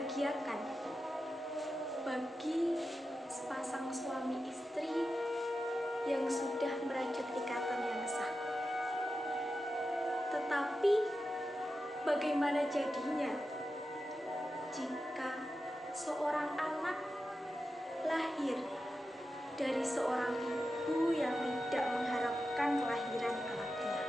membahagiakan bagi sepasang suami istri yang sudah merajut ikatan yang sah. Tetapi bagaimana jadinya jika seorang anak lahir dari seorang ibu yang tidak mengharapkan kelahiran anaknya?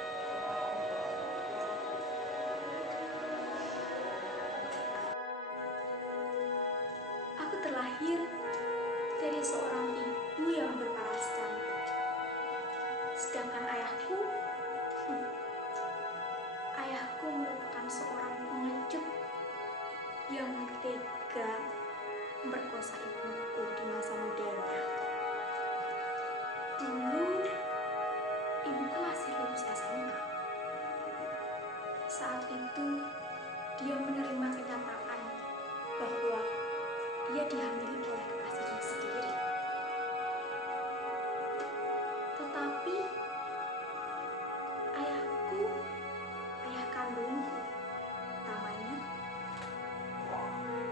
Aku terlahir dari seorang ibu yang berparas cantik. Sedangkan ayahku merupakan seorang pengecut yang tega memperkosa ibuku di masa mudanya. Dulu ibuku masih lulus SMA. Saat itu dia menerima kenyataan bahwa dia dihamili oleh kekasihnya sendiri. Tetapi ayah kandungku utamanya,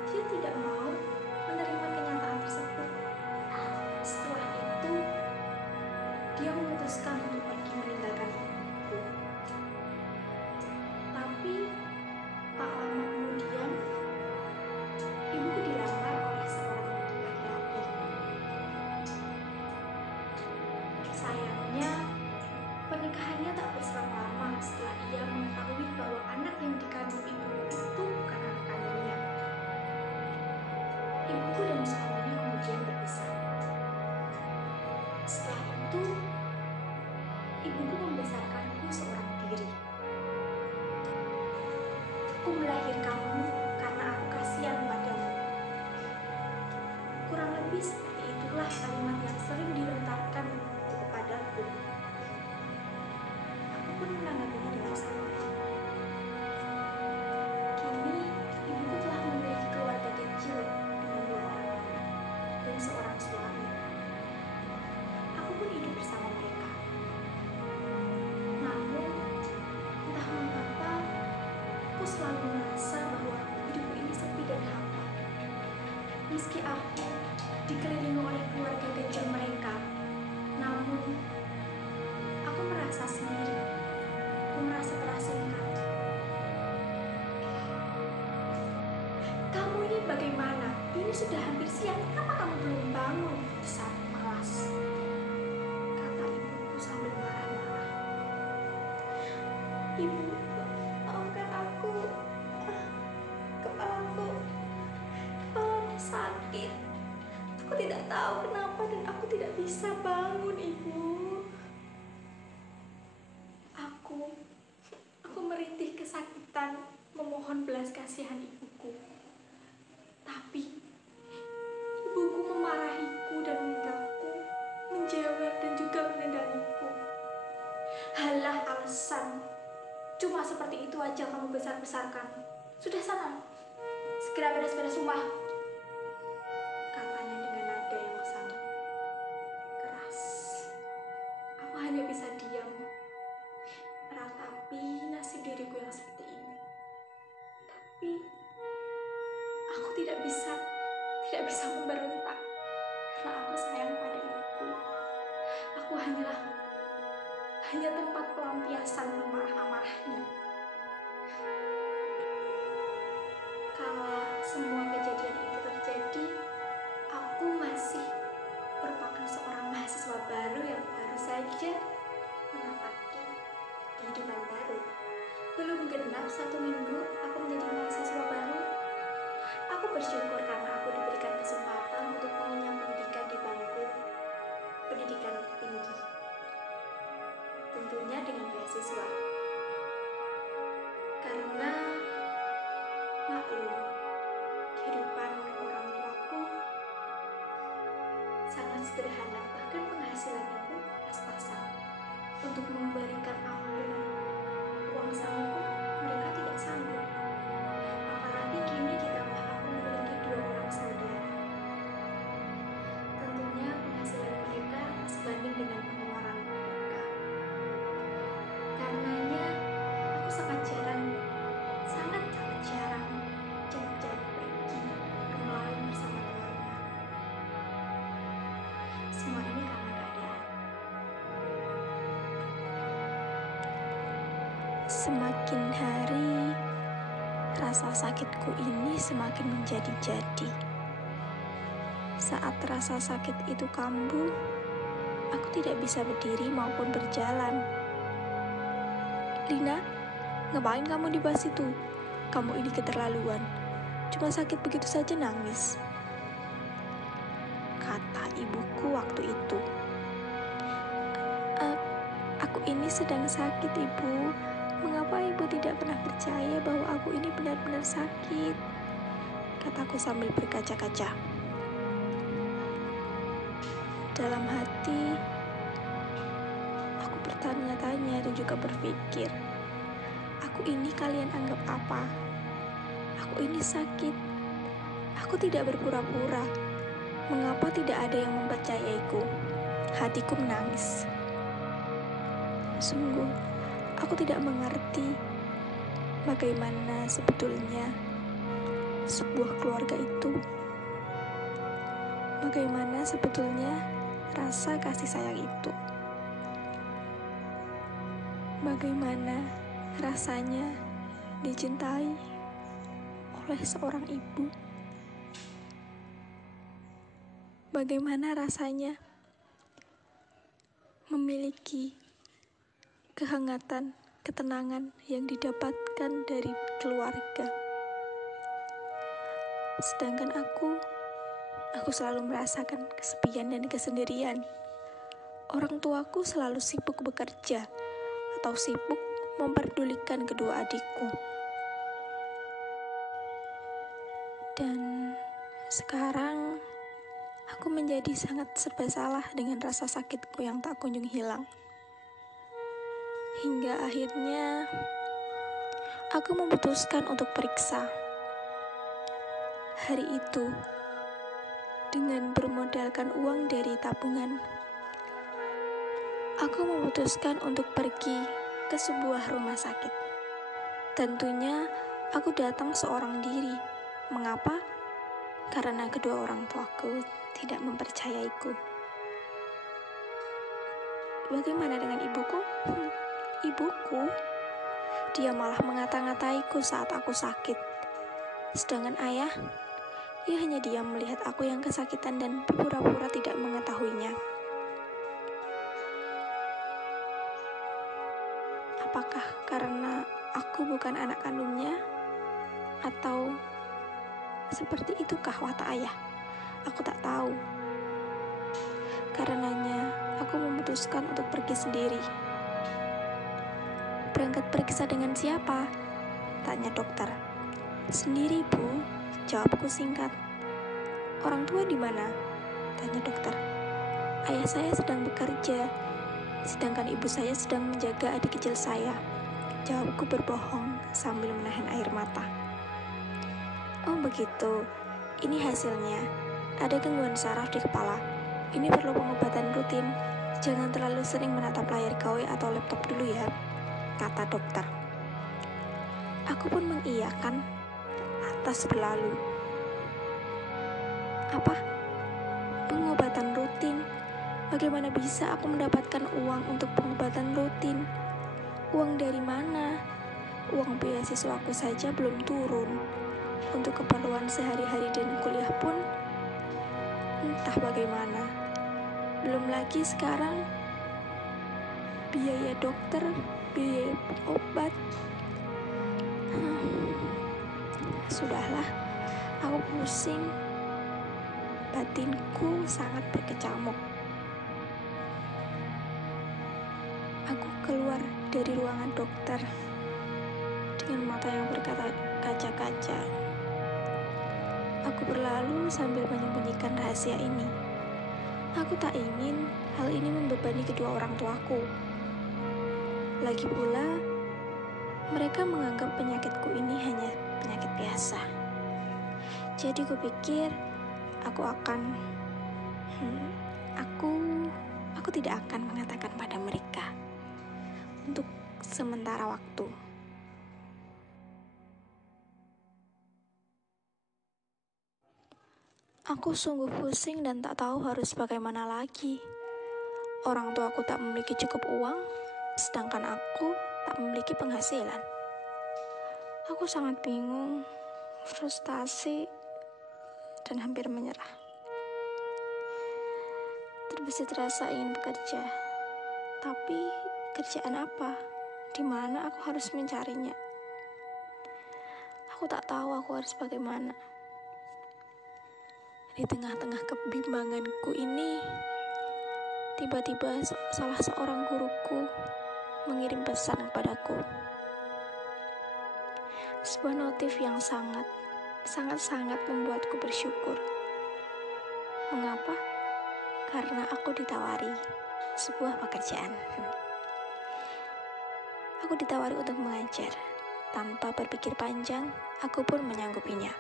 dia tidak mau menerima kenyataan tersebut. Setelah itu dia memutuskan untuk pergi meninggalkan ibuku. Tapi tak lama kemudian ibuku dilamar oleh seorang laki-laki. Sayangnya pernikahannya tak berselang lama setelah ia mengetahui bahwa anak yang dikandung ibuku itu bukan anak kandungnya. Ibuku dan suaminya kemudian berpisah. Setelah itu, ibuku membesarkanku seorang diri. Aku melahirkanmu karena aku kasihan padamu. Kurang lebih seperti itulah kalimat yang sering dilontarkan ibuku kepadaku. Aku pun menanggapinya dengan santai. Kini, ibuku telah memiliki keluarga kecil dengan 2 orang anak dan seorang suami. Aku pun hidup bersama mereka. Namun, entah mengapa, aku selalu merasa bahwa hidupku ini sepi dan hampa. Meski aku dikelilingi oleh keluarga kecil mereka, namun aku merasa sendiri. Aku merasa terasingkan. "Kamu ini bagaimana? Ini sudah hampir siang. Kenapa kamu belum bangun?" Saat malas, kata ibuku sambil marah-marah. "Ibu, maafkan aku. Kepalaku sakit. Aku tidak tahu kenapa dan aku tidak bisa bangun, Ibu." Aku merintih kesakitan memohon belas kasihan ibuku. Tapi ibuku memarahiku dan memintaku menjewer dan juga menendaniku. "Halah alasan. Cuma seperti itu aja kamu besar-besarkan. Sudah sana, segera beres-beres rumah," katanya dengan nada yang sangat keras. Aku hanya bisa diam, meratapi nasib diriku yang seperti ini. Tapi aku tidak bisa memberontak karena aku sayang pada ibuku. Aku hanya tempat pelampiasan amarah-amarahnya. Kala semua kejadian itu terjadi, aku masih merupakan seorang mahasiswa baru yang baru saja menapaki kehidupan baru. Belum genap 1 minggu aku menjadi mahasiswa baru. Aku bersyukur karena aku diberikan kesempatan untuk mengenyam pendidikan di bangku pendidikan tinggi, tentunya dengan beasiswa. Karena maklum, kehidupan orang tuaku sangat sederhana, bahkan penghasilannya pun pas-pasan. Untuk memberikan aku uang saku pun mereka tidak sanggup. Apalagi kini ditambah aku memiliki 2 orang saudara. Tentunya penghasilan mereka sebanding dengan pengeluaran mereka. Karenanya aku sangat jarang jalan pergi Semakin hari, rasa sakitku ini semakin menjadi-jadi. Saat rasa sakit itu kambuh, aku tidak bisa berdiri maupun berjalan. "Lina, ngapain kamu di bas itu? Kamu ini keterlaluan. Cuma sakit begitu saja nangis," kata ibuku waktu itu. Aku ini sedang sakit, Ibu. Mengapa Ibu tidak pernah percaya bahwa aku ini benar-benar sakit?" kataku sambil berkaca-kaca. Dalam hati, aku bertanya-tanya dan juga berpikir, aku ini kalian anggap apa? Aku ini sakit. Aku tidak berpura-pura. Mengapa tidak ada yang mempercayaiku? Hatiku menangis. Sungguh, aku tidak mengerti bagaimana sebetulnya sebuah keluarga itu. Bagaimana sebetulnya rasa kasih sayang itu. Bagaimana rasanya dicintai oleh seorang ibu. Bagaimana rasanya memiliki kehangatan, ketenangan yang didapatkan dari keluarga. Sedangkan aku selalu merasakan kesepian dan kesendirian. Orang tuaku selalu sibuk bekerja atau sibuk memperdulikan kedua adikku. Dan sekarang aku menjadi sangat serba salah dengan rasa sakitku yang tak kunjung hilang. Hingga akhirnya aku memutuskan untuk periksa. Hari itu, dengan bermodalkan uang dari tabungan, aku memutuskan untuk pergi ke sebuah rumah sakit. Tentunya aku datang seorang diri. Mengapa? Karena kedua orang tuaku tidak mempercayaiku. Bagaimana dengan ibuku? Ibuku, dia malah mengata-ngataiku saat aku sakit. Sedangkan ayah, ia hanya diam melihat aku yang kesakitan dan berpura-pura tidak mengetahuinya. Apakah karena aku bukan anak kandungnya? Atau seperti itukah watak ayah? Aku tak tahu. Karenanya, aku memutuskan untuk pergi sendiri. "Berangkat periksa dengan siapa?" tanya dokter. "Sendiri, Bu," jawabku singkat. "Orang tua di mana?" tanya dokter. "Ayah saya sedang bekerja, sedangkan ibu saya sedang menjaga adik kecil saya," jawabku berbohong sambil menahan air mata. "Oh begitu, ini hasilnya. Ada gangguan saraf di kepala. Ini perlu pengobatan rutin. Jangan terlalu sering menatap layar KW atau laptop dulu ya," kata dokter. Aku pun mengiyakan lantas berlalu. "Apa? Pengobatan rutin? Bagaimana bisa aku mendapatkan uang untuk pengobatan rutin? Uang dari mana? Uang beasiswaku saja belum turun. Untuk keperluan sehari-hari dan kuliah pun entah bagaimana. Belum lagi sekarang biaya dokter, biaya obat. Sudahlah, aku pusing. Batinku sangat berkecamuk. Aku keluar dari ruangan dokter dengan mata yang berkaca-kaca. Aku berlalu sambil menyembunyikan rahasia ini. Aku tak ingin hal ini membebani kedua orang tuaku. Lagi pula, mereka menganggap penyakitku ini hanya penyakit biasa. Jadi kupikir aku tidak akan mengatakan pada mereka untuk sementara waktu. Aku sungguh pusing dan tak tahu harus bagaimana lagi. Orang tuaku tak memiliki cukup uang, sedangkan aku tak memiliki penghasilan. Aku sangat bingung, frustasi, dan hampir menyerah. Terbesit rasa ingin bekerja, tapi kerjaan apa? Di mana aku harus mencarinya? Aku tak tahu aku harus bagaimana. Di tengah-tengah kebimbanganku ini, tiba-tiba salah seorang guruku mengirim pesan kepadaku. Sebuah notif yang sangat membuatku bersyukur. Mengapa? Karena aku ditawari sebuah pekerjaan. Aku ditawari untuk mengajar. Tanpa berpikir panjang, aku pun menyanggupinya.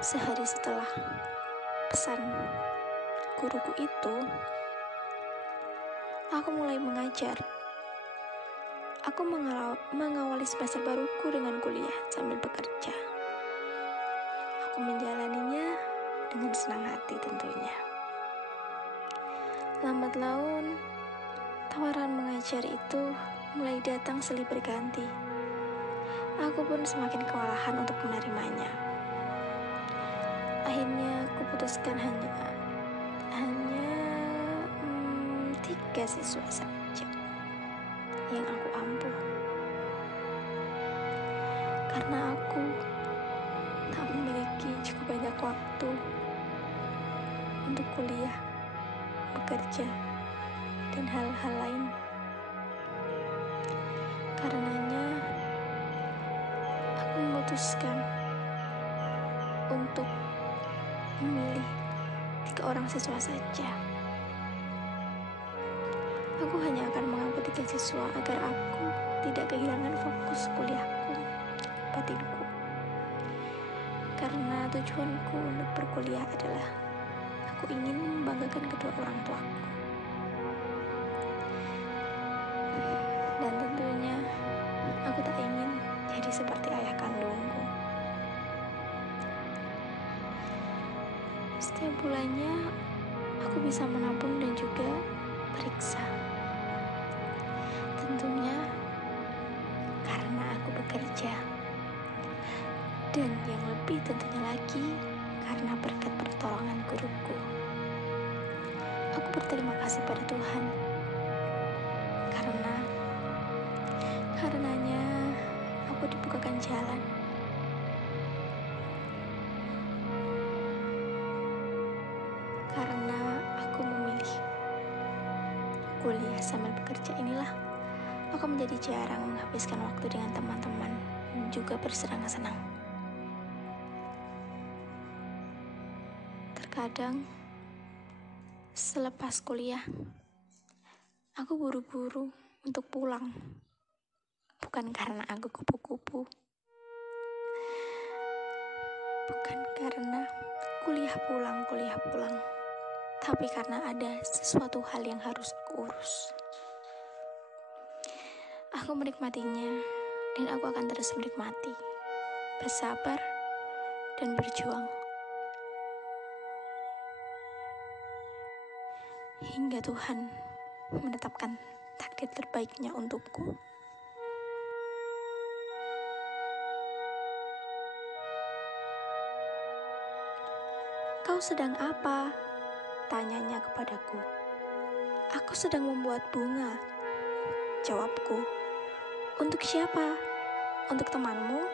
Sehari setelah pesan guruku itu, aku mulai mengajar. Aku mengawali semester baruku dengan kuliah sambil bekerja. Aku menjalaninya dengan senang hati tentunya. Lambat laun, tawaran mengajar itu mulai datang silih berganti. Aku pun semakin kewalahan untuk menerimanya. Akhirnya aku putuskan hanya 3 siswa saja yang aku ampuh. Karena aku tak memiliki cukup banyak waktu untuk kuliah, bekerja, dan hal-hal lain. Karenanya, aku memutuskan untuk memilih 3 orang siswa saja. Aku hanya akan mengampu 3 siswa agar aku tidak kehilangan fokus kuliahku, batinku. Karena tujuanku untuk berkuliah adalah aku ingin membanggakan kedua orang tuaku. Dan tentunya aku tak ingin jadi seperti ayah kandungku. Setiap bulannya aku bisa menabung dan juga periksa. Tentunya karena aku bekerja. Dan yang lebih tentunya lagi karena berkat pertolongan guruku. Aku berterima kasih pada Tuhan. Karenanya aku dibukakan jalan. Karena aku memilih kuliah sambil bekerja inilah, aku menjadi jarang menghabiskan waktu dengan teman-teman dan juga bersenang-senang. Terkadang, selepas kuliah, aku buru-buru untuk pulang. Bukan karena aku kupu-kupu. Bukan karena kuliah pulang. Tapi karena ada sesuatu hal yang harus aku urus. Aku menikmatinya, dan aku akan terus menikmati, bersabar, dan berjuang. Hingga Tuhan menetapkan takdir terbaiknya untukku. Kau sedang apa? Tanyanya kepadaku. Aku sedang membuat bunga. Jawabku. Untuk siapa? Untuk temanmu?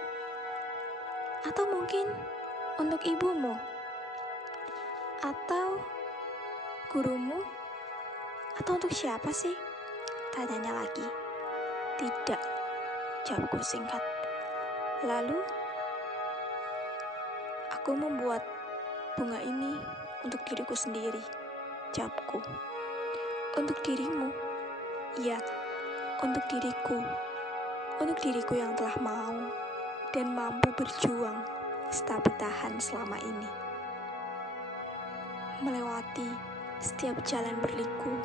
Atau mungkin untuk ibumu? Atau gurumu? Atau untuk siapa sih? Tanyanya lagi. Tidak, jawabku singkat. Lalu, aku membuat bunga ini untuk diriku sendiri, jawabku. Untuk dirimu? Iya, untuk diriku. Untuk diriku yang telah mau dan mampu berjuang serta bertahan selama ini. Melewati setiap jalan berliku,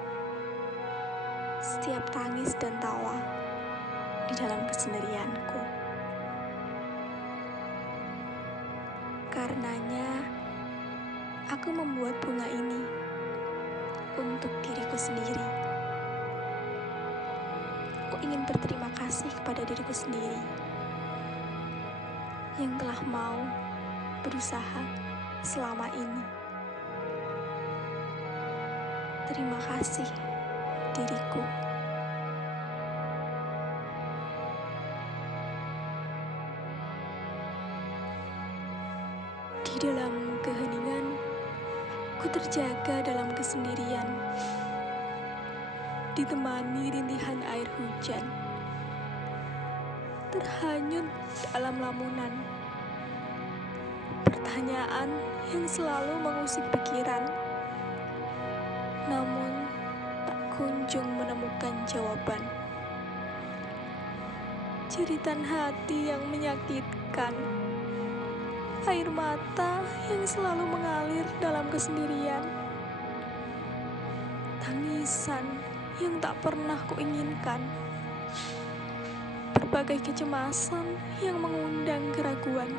setiap tangis dan tawa di dalam kesendirianku. Karenanya, aku membuat bunga ini untuk diriku sendiri. ingin berterima kasih kepada diriku sendiri yang telah mau berusaha selama ini. Terima kasih, diriku. Di dalam keheningan, ku terjaga dalam kesendirian, ditemani rintihan air hujan, terhanyut dalam lamunan. Pertanyaan yang selalu mengusik pikiran, namun tak kunjung menemukan jawaban. Jeritan hati yang menyakitkan, air mata yang selalu mengalir dalam kesendirian, tangisan yang tak pernah kuinginkan, berbagai kecemasan yang mengundang keraguan.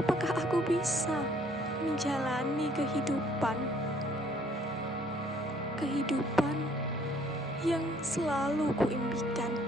Apakah aku bisa menjalani kehidupan yang selalu kuimpikan?